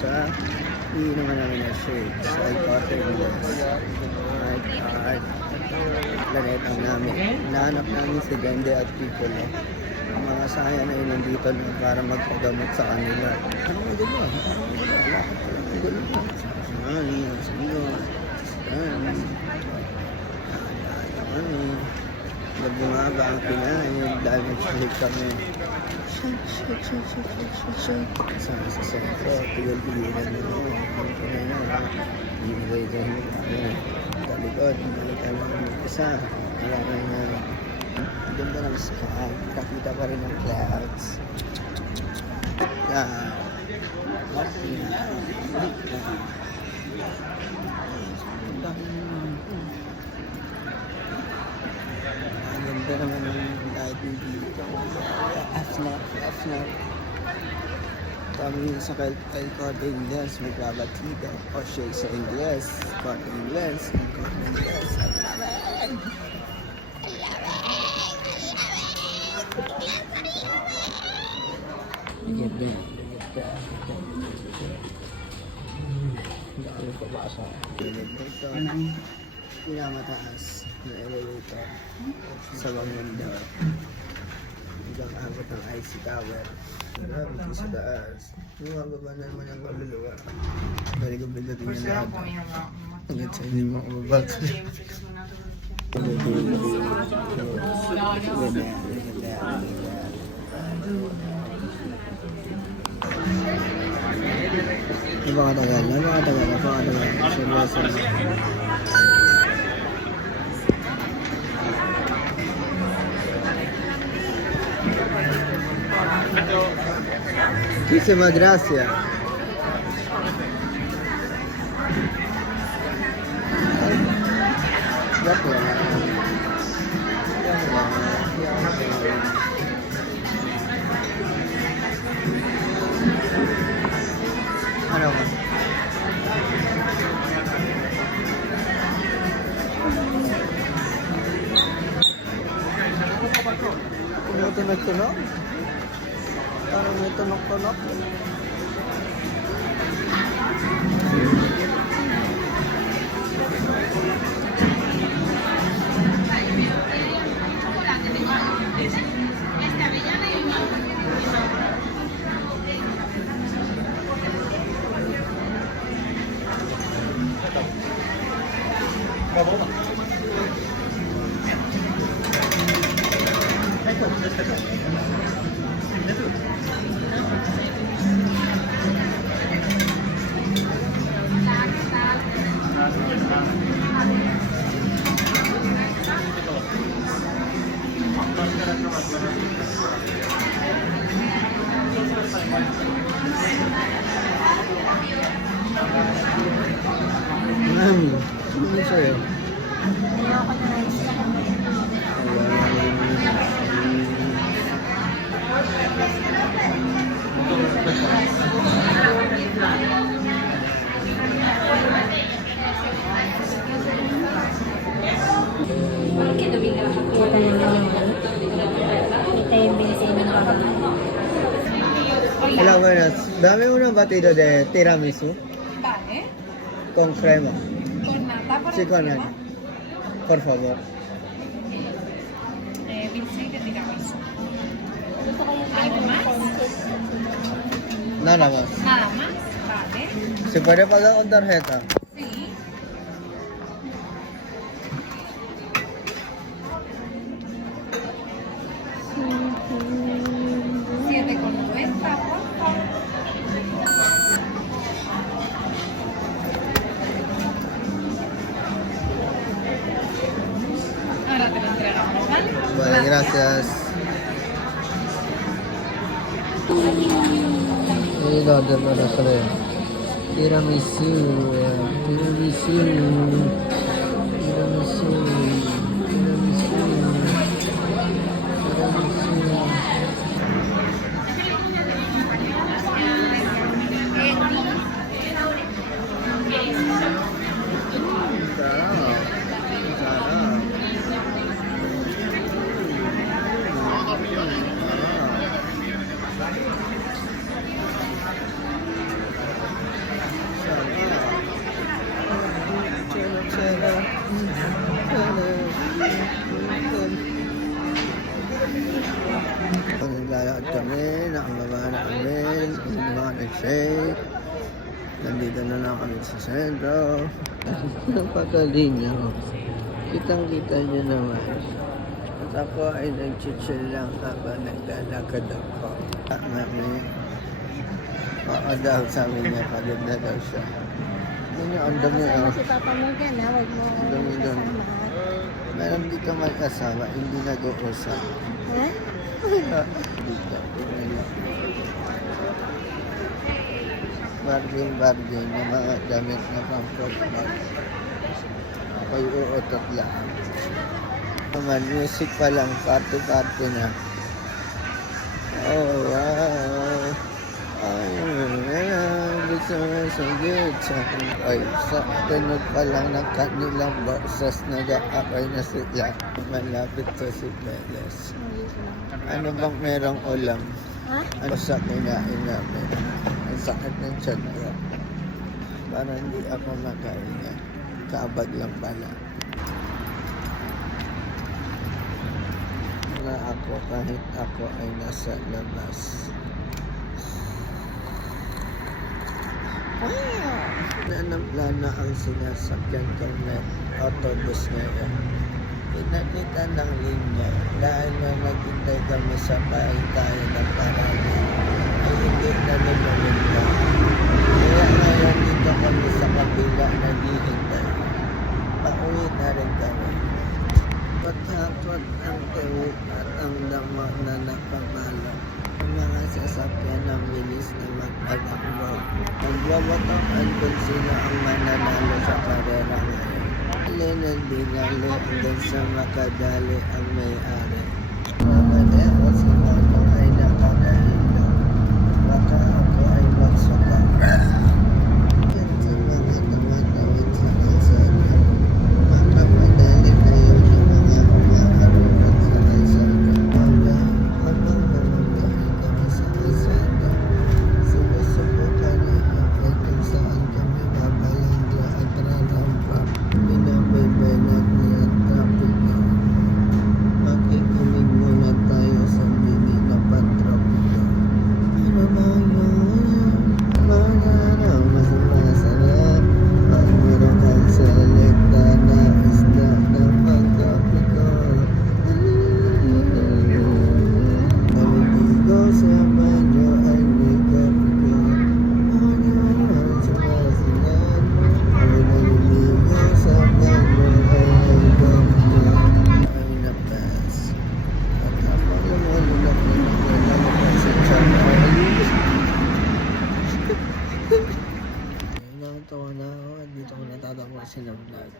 sa iinuman namin ng shades. Ay, Cotterless. My God. Planetang namin. Hinahanap namin si Gande at Piccolo. Ang mga saya na nandito na para magpagamot sa kanila. Ano gulo? Wala ka pala. Gulo na. Sige. Nagbungaba ang kinain dahil nagsulit kami. Sama sa sentro, tigil-tigilan mo. Hindi dyan kami. Sa likod, nakita namin isa. Wala na ganda ng sky. Kakita pa rin ng clouds. Ang ganda naman ng light dito. Afnap. Kami sa kay Cotterless, magbabatida. O siya sa Ingles. Cotterless. Ganda. Dami pa ba sa ito? Pinamataas na elevator sa Bangladesh. Hanggang abot ng IC Tower. Marami sa taas. Bumababa na naman ang kaluluwa. Balik-balik din na lahat. Hanggang sa hindi makababag. Napakatagal. Seryoso. Muchísimas gracias. Ano ba? Tunog-tunog? Parang may tunog-tunog. Ano sa'yo? Hola, buenas. Dame una batida de tiramisú. Vale. Con crema. Con nata, por Sí, con encima. él. Por favor. Milkshake de tiramisú. ¿Algo más? Nada más. Nada más. Vale. ¿Se puede pagar con tarjeta? Sí. $7,90, por favor. Ahora te lo entregamos, ¿vale? Vale, gracias. Ini order pada saya. Tiramisu. shake. Nandito na lang kami sa sentro. Napakalinya ko. Kitang-kita nyo naman. At ako ay nag-chill lang habang naglalakad ako. Mami, oo daw, sabi niya, pagod na daw siya. Hindi niya, ang dami Kasama oh. si Papa mo dyan, ha? Huwag mo Dumi doon. kasama. Meron dito mag-asawa, hindi nag-uusap. Ha? Dito, tingnan niyo. Bargain na mga damit na pang-football. Ako'y uutot lang. Naman, music pa lang, party-party na. Oh, wow. Ay, gusto mo sa gitsa. Ay, sa tunog pa lang ng kanilang boses, nag-aakay na sila. Malapit to si Beles. Ano bang merong ulam? Ha? Ano sa kinain namin? Ang sakit ng tiyan ko. Para hindi ako makain. Kabag lang pala. Na ako kahit ako ay nasa labas. Wow! Plano ang sinasakyan ko na autobus ngayon. Pinalitan ng linya dahil na naghintay kami sa bahay tayo ng parada ay hindi na lumalinda. Kaya ngayon dito kami sa kabila naghihintay. Pauwi na rin kami. Patapot ang tuwid at ang damo na napamalo. Ang mga sasakyan ng bilis na magpatakbo. Nagbabataan kung sino ang mananalo sa karera ngayon. Binali hanggang sa makadali ang may-ari. Mamadero si Mama ay nakakahindo. Baka ako ay magsuka. Yan sa mga tumatawid sa kalsada. Makamadali kayo ng mga umakarunod sa kalsada. Habang namamahay kami sa kalsada, sinusubukan niya kung saan kami babalangga at rarampa. Binabaybay natin ang trapiko. Makikinig muna tayo sa mini na pantropiko. Ano ba yun? Mga mas masarap. Pag meron kang selekta na isda na pagkapiko. Naliligo sa banyo ay may kapiko. Ano sumasalan? Ay naliligo sa banyo ay may kapiko. Ay napas. At habang lumulunok na naglalakad sa tiyan ay nakatawa na ako at dito ko natatapos ng vlog.